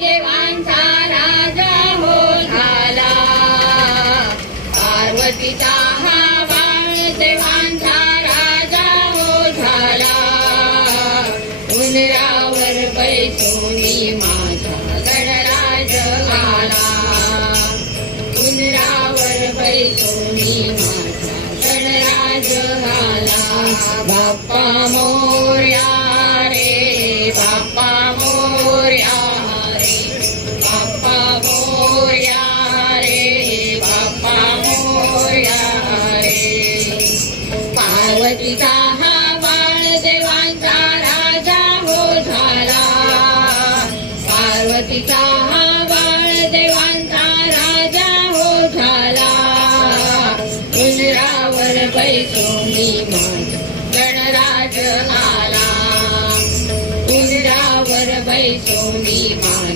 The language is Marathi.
देवांचा राजा हो झाला, पार्वतीचा हा बाळ देवांचा राजा हो झाला. उंदरावर बैसोनी माझा गणराज आला, उंदरावर बैसोनी माझा गणराज आला. बाप्पा मोरया रे, बाप्पा मोरया रे, बाप्पा मोरया रे, बाप्पा मोरया रे. पार्वतीचा हा बाळ देवांचा राजा हो झाला, पार्वतीचा हा बाळ देवांचा राजा हो झाला. उंदरावर बैसोनी माझा गणराज आला, उंदरावर बैसोनी माझा